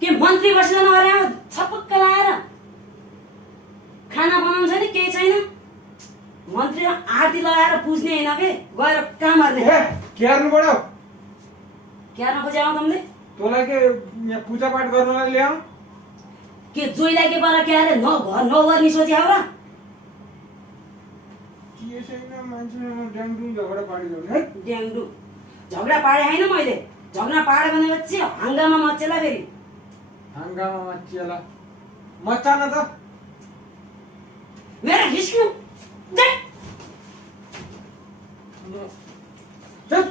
के मन्त्री बसिरहनु अरे छपक्क लाएर खाना बनाउनु छैन केही छैन मन्त्री आरती लगाएर पुज्ने हैन के गएर काम गर्ने क्यार्नु पड्यो क्यार्न खोजे आउँ तमले तँलाई के यहाँ पूजा पाठ गर्नलाई ल्याऊ के जोइलाई के पर के अरे न घर न गर्ने सोचे हो र के छैन मान्छेमा ड्याङडुङ झगडा पाडिदिनु है ड्याङडु झगडा पाडे हैन मैले झगडा पाडे भनेपछि हंगामा मच्चेला फेरि हंगामा मच्चेला मच्चान त मेरो हिस्क्नु जा चल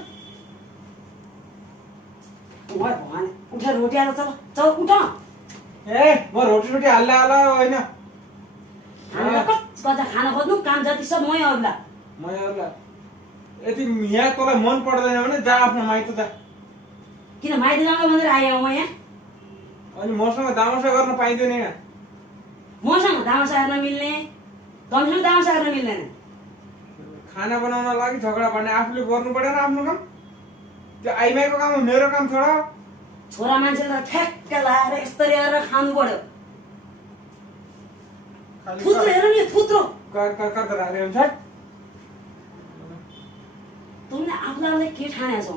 ओए भगवान उठा रोटी हाल चल चल उठ ए म रोटी हाल्ला होइन हामी कता खाना खोज्नु काम जति सब मै अरुला यति यहाँ तँलाई मन पर्दैन भने जा आफ्नो माइत जा किन माइती जाँदा भनेर आएँ म यहाँ अनि मसँग दामसा गर्न पाइँदैन यहाँ मसँग दामसा गर्न मिल्ने तमीसँग दामसा गर्न मिल्दैन खाना बनाउन लागि झगडा पार्ने आफूले गर्नु परेन आफ्नो काम त्यो आइमाईको काम हो मेरो काम छोडा छोरा मान्छेले त ठ्याक्क लाएर यस्तरी गरेर खानु पर्यो थुत्रो हेर नि थुत्रो कर राख्ने हुन्छ तुमले आफूलाई के ठाने छौ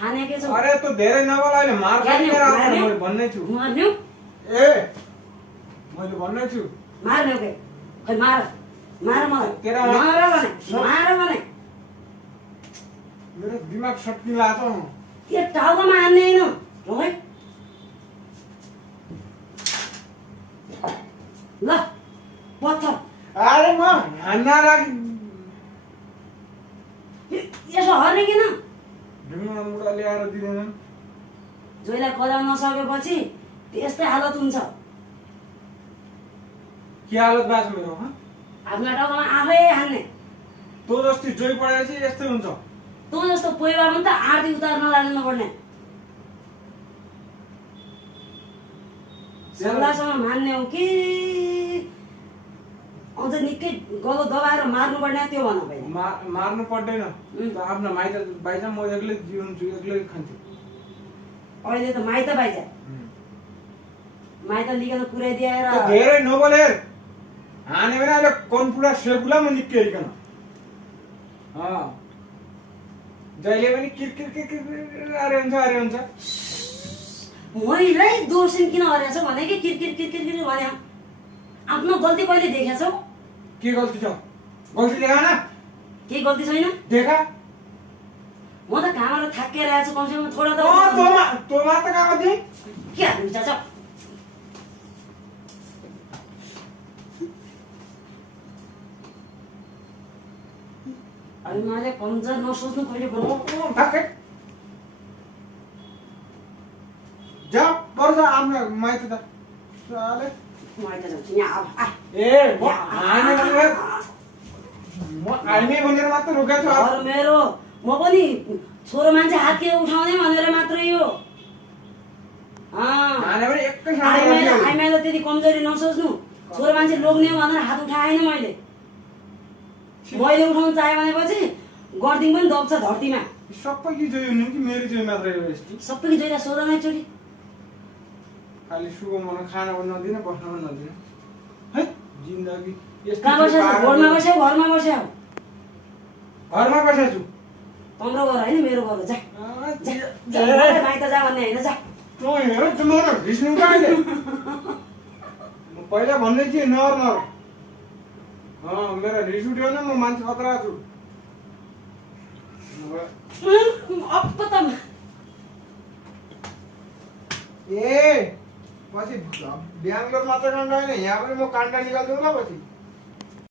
ठाने के छौ अरे त धेरै नबोल अहिले मार खाएर मैले भन्नै छु मार्नु ए मैले भन्नै छु मार्नु के खै मार मलाई तेरा मार भने मेरो दिमाग सट्टी लाग्छ त्यो टाउकोमा हान्ने हैन रोइ ल पत्थर अरे म हान्न लागि यसो हर्ने किन ढुङ्गा मुढा ल्याएर दिँदैन जोइलाई खोजाउन नसकेपछि त्यस्तै हालत हुन्छ के हालत बाँच्छ मेरो आफ्नो टाउकोमा आफै हान्ने तँ जस्तै जोइ पढाएपछि यस्तै हुन्छ तँ जस्तो परिवारमा पनि त आरती उतार्न लाग्नु पर्ने सल्लाहसँग मान्ने हो कि अझ निकै गलो दबाएर मार्नु पर्ने त्यो भन पहिला मार्नु पर्दैन आफ्नो माइत बाइज म एक्लै जिउँछु एक्लै खान्छु अहिले त माइत बाइज माइत लिकन पुर्याइदिएर धेरै नबोलेर हाने भने अहिले कन्पुरा सेकुला म निक्केरिकन जहिले पनि किरकिर अरे हुन्छ मैले दोर्सिन किन हरेछ भने कि किरकिर भने आफ्नो गल्ती कहिले देखेछौ के गल्ती छ गल्ती देखा न के गल्ती छैन देखा म त कामबाट थाकेर आएको छु कमसेकम थोडा त तँ त काम दे के हाल्नु चाचा अहिले मैले कमजोर नसोच्नु कहिले भन्नु ठ्याक्कै जा पर्छ आफ्नो माइत त साले माइत जान्छु यहाँ अब ए म आइमे भनेर मात्र रोकेको छु अरू मेरो म पनि छोरो मान्छे हात के उठाउने भनेर मात्रै हो आइमाईले त्यति कमजोरी नसोच्नु छोरो मान्छे लोग्ने भनेर हात उठाएन मैले उठाउन चाहे भनेपछि गर्दिङ पनि दब्छ धरतीमा सबैकी जोइ हुनु कि मेरो जोइ मात्रै हो यस्तो सबैकी जोइलाई सोध न एकचोटि खाली सुगो मलाई खाना पनि नदिन बस्न पनि नदिन है जिन्दगी कहाँ बस्या घरमा बस्या घरमा बस्या घरमा बसेको छु तम्रो घर होइन मेरो घर हो जा माइत जा भन्ने होइन जा रिस्नु कहिले म पहिला भन्दै थिएँ नर मेरो रिस उठ्यो भने म मान्छे खतरा छु अब त ए पछि ब्याङ्लोर मात्र काण्ड होइन यहाँ पनि म काण्ड निकाल्छु होला पछि